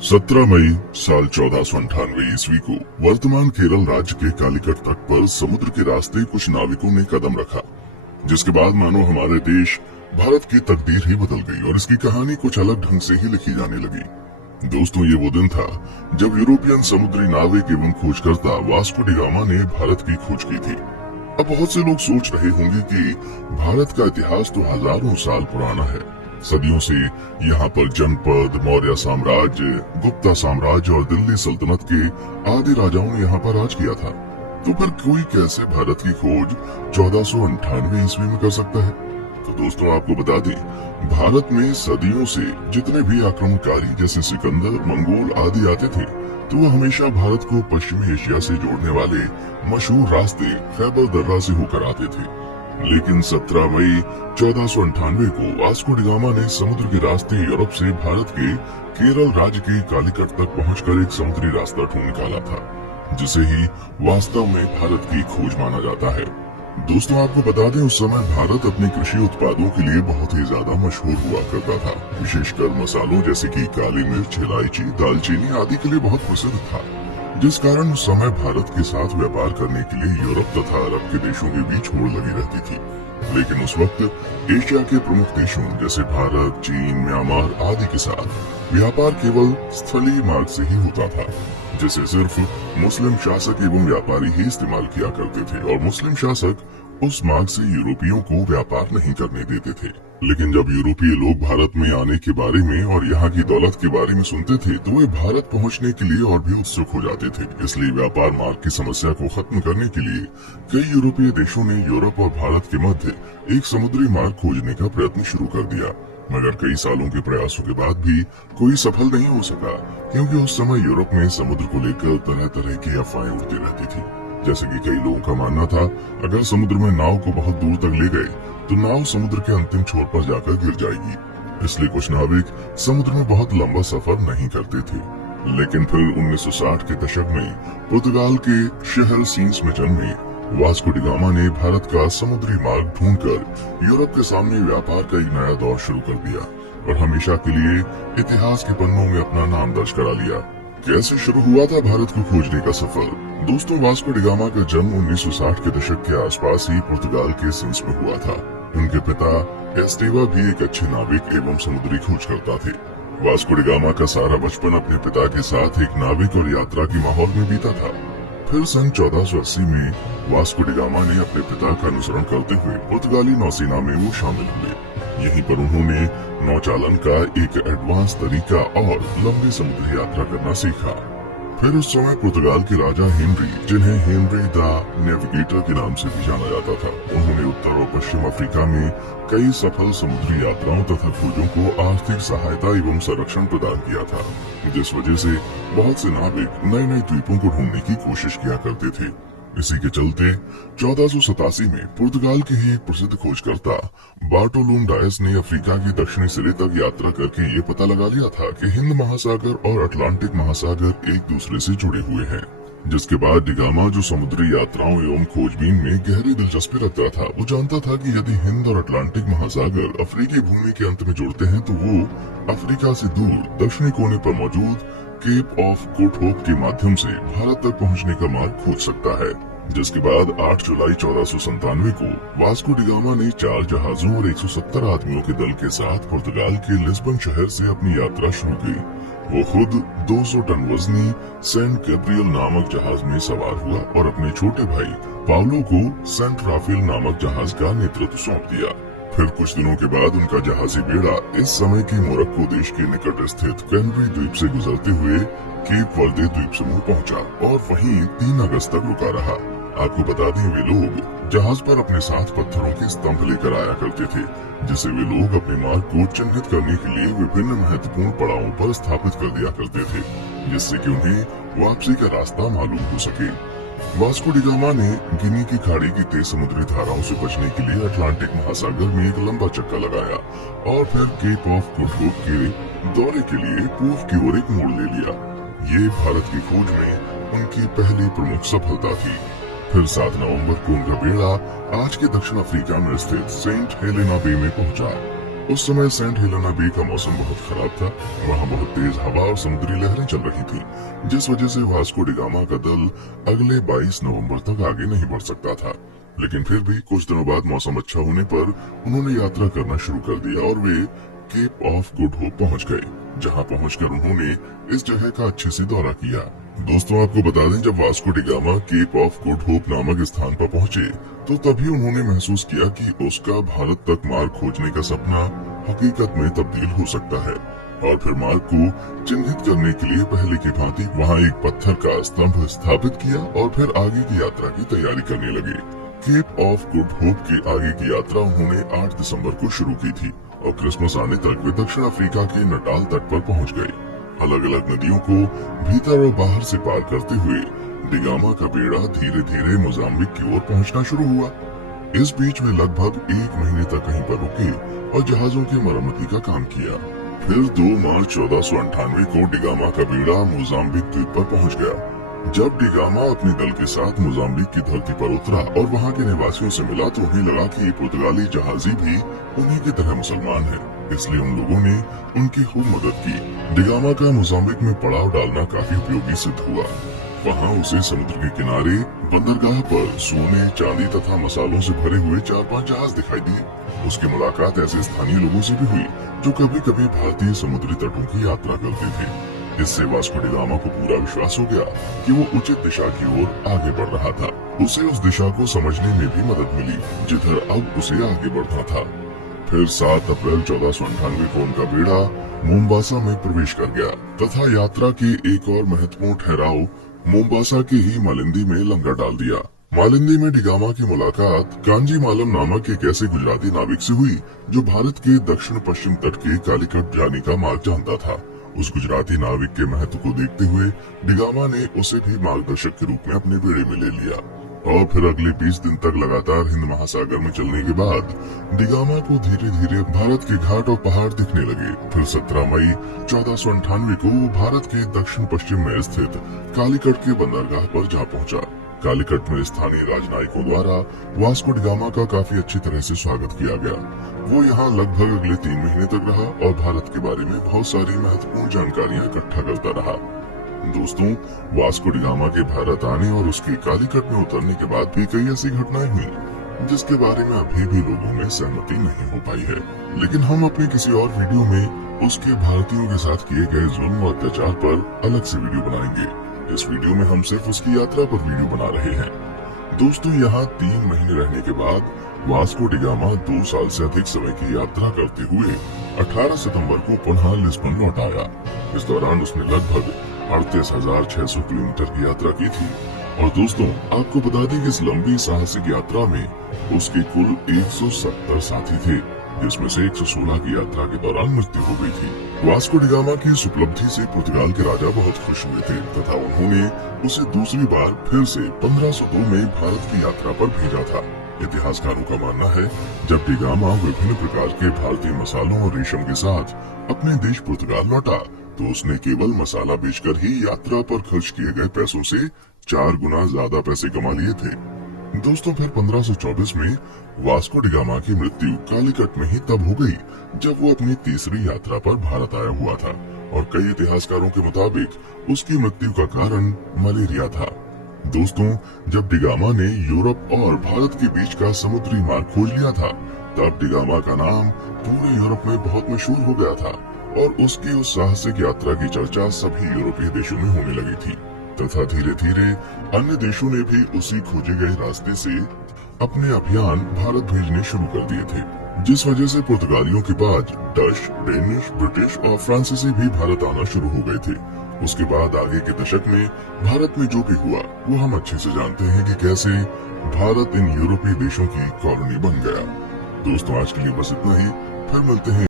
17 मई साल 1498 ईस्वी को वर्तमान केरल राज्य के कालीकट तट पर समुद्र के रास्ते कुछ नाविकों ने कदम रखा, जिसके बाद मानो हमारे देश भारत की तकदीर ही बदल गई और इसकी कहानी कुछ अलग ढंग से ही लिखी जाने लगी। दोस्तों, ये वो दिन था जब यूरोपियन समुद्री नाविक एवं खोजकर्ता वास्को डी गामा ने भारत की खोज की थी। अब बहुत से लोग सोच रहे होंगे कि भारत का इतिहास तो हजारों साल पुराना है। सदियों से यहाँ पर जनपद, मौर्य साम्राज्य, गुप्ता साम्राज्य और दिल्ली सल्तनत के आदि राजाओं ने यहाँ पर राज किया था। तो फिर कोई कैसे भारत की खोज 1498 ईस्वी में कर सकता है? तो दोस्तों, आपको बता दें, भारत में सदियों से जितने भी आक्रमणकारी जैसे सिकंदर, मंगोल आदि आते थे, तो वो हमेशा भारत को पश्चिमी एशिया से जोड़ने वाले मशहूर रास्ते खैबर दर्रा से होकर आते थे। लेकिन 17 मई 1498 को वास्को डी गामा ने समुद्र के रास्ते यूरोप से भारत के केरल राज्य के कालीकट तक पहुंचकर एक समुद्री रास्ता ढूंढ निकाला था, जिसे ही वास्तव में भारत की खोज माना जाता है। दोस्तों, आपको बता दें, उस समय भारत अपने कृषि उत्पादों के लिए बहुत ही ज्यादा मशहूर हुआ करता था। विशेषकर मसालों जैसे कि काली मिर्च, इलायची, दालचीनी आदि के लिए बहुत प्रसिद्ध था, जिस कारण उस समय भारत के साथ व्यापार करने के लिए यूरोप तथा अरब के देशों के बीच होड़ लगी रहती थी। लेकिन उस वक्त एशिया के प्रमुख देशों जैसे भारत, चीन, म्यांमार आदि के साथ व्यापार केवल स्थलीय मार्ग से ही होता था, जिसे सिर्फ मुस्लिम शासक एवं व्यापारी ही इस्तेमाल किया करते थे और मुस्लिम शासक उस मार्ग से यूरोपियों को व्यापार नहीं करने देते थे। लेकिन जब यूरोपीय लोग भारत में आने के बारे में और यहाँ की दौलत के बारे में सुनते थे, तो वे भारत पहुँचने के लिए और भी उत्सुक हो जाते थे। इसलिए व्यापार मार्ग की समस्या को खत्म करने के लिए कई यूरोपीय देशों ने यूरोप और भारत के मध्य एक समुद्री मार्ग खोजने का प्रयत्न शुरू कर दिया। मगर कई सालों के प्रयासों के बाद भी कोई सफल नहीं हो सका, क्योंकि उस समय यूरोप में समुद्र को लेकर तरह तरह की अफवाहें उड़ती रहती थी। जैसे कि कई लोगों का मानना था, अगर समुद्र में नाव को बहुत दूर तक ले गए तो नाव समुद्र के अंतिम छोर पर जाकर गिर जाएगी। इसलिए कुछ नाविक समुद्र में बहुत लंबा सफर नहीं करते थे। लेकिन फिर 1960 के दशक में पुर्तगाल के शहर सीन्स में जन्मे वास्को डी गामा ने भारत का समुद्री मार्ग ढूंढकर यूरोप के सामने व्यापार का एक नया दौर शुरू कर दिया और हमेशा के लिए इतिहास के पन्नों में अपना नाम दर्ज करा लिया। कैसे शुरू हुआ था भारत को खोजने का सफर? दोस्तों, वास्को डी गामा का जन्म 1960 के दशक के आसपास ही पुर्तगाल के सिंस में हुआ था। उनके पिता एस्टेवा भी एक अच्छे नाविक एवं समुद्री खोजकर्ता थे। वास्को डी गामा का सारा बचपन अपने पिता के साथ एक नाविक और यात्रा के माहौल में बीता था। फिर सन 1480 में वास्को डी गामा ने अपने पिता का अनुसरण करते हुए पुर्तगाली नौसेना में वो शामिल हुए। यहीं पर उन्होंने नौचालन का एक एडवांस तरीका और लंबी समुद्री यात्रा करना सीखा। फिर उस समय पुर्तगाल के राजा हेनरी, जिन्हें हेनरी द नेविगेटर के नाम से भी जाना जाता था, उन्होंने उत्तर और पश्चिम अफ्रीका में कई सफल समुद्री यात्राओं तथा खोजों को आर्थिक सहायता एवं संरक्षण प्रदान किया था, जिस वजह से बहुत से नाविक नए नए द्वीपों को ढूंढने की कोशिश किया करते थे। इसी के चलते 1487 में पुर्तगाल के ही एक प्रसिद्ध खोजकर्ता बार्टोलोम डायस ने अफ्रीका के दक्षिणी सिरे तक यात्रा करके ये पता लगा लिया था कि हिंद महासागर और अटलांटिक महासागर एक दूसरे से जुड़े हुए हैं। जिसके बाद डी गामा, जो समुद्री यात्राओं एवं खोजबीन में गहरी दिलचस्पी रखता था, वो जानता था कि यदि हिंद और अटलांटिक महासागर अफ्रीकी भूमि के अंत में जुड़ते हैं तो वो अफ्रीका से दूर दक्षिणी कोने पर मौजूद केप ऑफ गुड होप के माध्यम से भारत तक पहुंचने का मार्ग खोज सकता है। जिसके बाद 8 जुलाई 1497 को वास्को डी गामा ने 4 जहाजों और 170 आदमियों के दल के साथ पुर्तगाल के लिस्बन शहर से अपनी यात्रा शुरू की। वो खुद 200 टन वजनी सेंट गैब्रियल नामक जहाज में सवार हुआ और अपने छोटे भाई पाउलो को सेंट राफेल नामक जहाज का नेतृत्व सौंप दिया। फिर कुछ दिनों के बाद उनका जहाजी बेड़ा इस समय के मोरक्को देश के निकट स्थित कैनरी द्वीप से गुजरते हुए केप वर्दे द्वीप समूह पहुंचा और वहीं 3 अगस्त तक रुका रहा। आपको बता दें, वे लोग जहाज पर अपने साथ पत्थरों के स्तंभ लेकर आया करते थे, जिसे वे लोग अपने मार्ग को चिन्हित करने के लिए विभिन्न महत्वपूर्ण पड़ावों पर स्थापित कर दिया करते थे, जिससे कि उन्हें वापसी का रास्ता मालूम हो सके। वास्को डी गामा ने गिनी की खाड़ी की तेज समुद्री धाराओं से बचने के लिए अटलांटिक महासागर में एक लंबा चक्का लगाया और फिर केप ऑफ गुड होप के दौरे के लिए पूर्व की ओर एक मोड़ ले लिया। ये भारत की खोज में उनकी पहली प्रमुख सफलता थी। फिर 7 नवंबर को उनका बेड़ा आज के दक्षिण अफ्रीका में स्थित सेंट हेलेना बे में पहुंचा। उस समय सेंट हेलेना बे का मौसम बहुत खराब था। वहाँ बहुत तेज हवा और समुद्री लहरें चल रही थी, जिस वजह से वास्को डी गामा का दल अगले 22 नवंबर तक आगे नहीं बढ़ सकता था। लेकिन फिर भी कुछ दिनों बाद मौसम अच्छा होने पर उन्होंने यात्रा करना शुरू कर दिया और वे केप ऑफ गुड होप पहुंच गए, जहां पहुंचकर उन्होंने इस जगह का अच्छे से दौरा किया। दोस्तों, आपको बता दें, जब Vasco da Gama Cape of Good Hope नामक स्थान पर पहुंचे तो तभी उन्होंने महसूस किया कि उसका भारत तक मार्ग खोजने का सपना हकीकत में तब्दील हो सकता है। और फिर मार्ग को चिन्हित करने के लिए पहले की भांति वहाँ एक पत्थर का स्तंभ स्थापित किया और फिर आगे की यात्रा की तैयारी करने लगे। केप ऑफ गुड होप के आगे की यात्रा उन्होंने 8 दिसंबर को शुरू की थी और क्रिसमस आने तक वे दक्षिण अफ्रीका के नटाल तट पर पहुंच गए। अलग अलग नदियों को भीतर और बाहर से पार करते हुए डी गामा का बेड़ा धीरे धीरे मोजाम्बिक की ओर पहुंचना शुरू हुआ। इस बीच में लगभग 1 महीने तक कहीं पर रुके और जहाजों की मरम्मती का काम किया। फिर 2 मार्च 1498 को डी गामा का बेड़ा मोजाम्बिक द्वीप पर पहुंच गया। जब डी गामा अपने दल के साथ मोजाम्बिक की धरती पर उतरा और वहां के निवासियों से मिला तो उन्हें लगा कि ये पुर्तगाली जहाजी भी उन्हीं की तरह मुसलमान है, इसलिए उन लोगों ने उनकी खूब मदद की। डी गामा का मोजाम्बिक में पड़ाव डालना काफी उपयोगी सिद्ध हुआ। वहाँ उसे समुद्र के किनारे बंदरगाह पर सोने, चांदी तथा मसालों से भरे हुए 4-5 जहाज दिखाई दिए। उसकी मुलाकात ऐसे स्थानीय लोगों से भी हुई जो कभी कभी भारतीय समुद्री तटों की यात्रा करते थे। इससे वास्को डी गामा को पूरा विश्वास हो गया कि वो उचित दिशा की ओर आगे बढ़ रहा था। उसे उस दिशा को समझने में भी मदद मिली जिधर अब उसे आगे बढ़ना था। फिर 7 अप्रैल 1498 को उनका बेड़ा मोम्बासा में प्रवेश कर गया तथा यात्रा के एक और महत्वपूर्ण ठहराव मोम्बासा के ही मालिंदी में लंगर डाल दिया। मालिंदी में डी गामा की मुलाकात कांजी मालम नामक एक ऐसे गुजराती नाविक से हुई जो भारत के दक्षिण पश्चिम तट के कालीकट जाने का मार्ग जानता था। उस गुजराती नाविक के महत्व को देखते हुए डी गामा ने उसे भी मार्गदर्शक के रूप में अपने बेड़े में ले लिया और फिर अगले 20 दिन तक लगातार हिंद महासागर में चलने के बाद डी गामा को धीरे धीरे भारत के घाट और पहाड़ दिखने लगे। फिर 17 मई 1498 को भारत के दक्षिण पश्चिम में स्थित कालीकट के बंदरगाह पर जा पहुंचा। कालीकट में स्थानीय राजनयिकों द्वारा वास्को डी गामा का काफी अच्छी तरह से स्वागत किया गया। वो यहाँ लगभग अगले 3 महीने तक रहा और भारत के बारे में बहुत सारी महत्वपूर्ण जानकारियाँ इकट्ठा करता रहा। दोस्तों, वास्को डी गामा के भारत आने और उसके कालीकट में उतरने के बाद भी कई ऐसी घटनाएं हुई जिसके बारे में अभी भी लोगों में सहमति नहीं हो पाई है, लेकिन हम अपने किसी और वीडियो में उसके भारतीयों के साथ किए गए जुल्म और अत्याचार पर अलग से वीडियो बनाएंगे। इस वीडियो में हम सिर्फ उसकी यात्रा पर वीडियो बना रहे हैं। दोस्तों, यहाँ 3 महीने रहने के बाद वास्को डी गामा 2 साल से अधिक समय की यात्रा करते हुए 18 सितंबर को पुनः लिस्बन लौट आया। इस दौरान उसने लगभग 38,600 किलोमीटर की यात्रा की थी। और दोस्तों, आपको बता दें कि इस लंबी साहसिक यात्रा में उसके कुल 170 साथी थे, जिसमें से 116 की यात्रा के दौरान मृत्यु हो गई थी। वास्को डी गामा की इस उपलब्धि से पुर्तगाल के राजा बहुत खुश हुए थे तथा उन्होंने उसे दूसरी बार फिर से 1502 में भारत की यात्रा पर भेजा था। इतिहासकारों का मानना है जब डी गामा विभिन्न प्रकार के भारतीय मसालों और रेशम के साथ अपने देश पुर्तगाल लौटा तो उसने केवल मसाला बेचकर ही यात्रा पर खर्च किए गए पैसों से 4 गुना ज्यादा पैसे कमा लिए थे। दोस्तों, फिर 1524 में वास्को डी गामा की मृत्यु कालीकट में ही तब हो गई जब वो अपनी तीसरी यात्रा पर भारत आया हुआ था और कई इतिहासकारों के मुताबिक उसकी मृत्यु का कारण मलेरिया था। दोस्तों, जब डी गामा ने यूरोप और भारत के बीच का समुद्री मार्ग खोज लिया था तब डी गामा का नाम पूरे यूरोप में बहुत मशहूर हो गया था और उसकी उस साहसिक यात्रा की चर्चा सभी यूरोपीय देशों में होने लगी थी तथा धीरे धीरे अन्य देशों ने भी उसी खोजे गए रास्ते से अपने अभियान भारत भेजने शुरू कर दिए थे, जिस वजह से पुर्तगालियों के बाद डच, डेनिश, ब्रिटिश और फ्रांसीसी भी भारत आना शुरू हो गए थे। उसके बाद आगे के दशक में भारत में जो भी हुआ वो हम अच्छे से जानते हैं कि कैसे भारत इन यूरोपीय देशों की कॉलोनी बन गया। दोस्तों, आज के लिए बस इतना ही। फिर मिलते हैं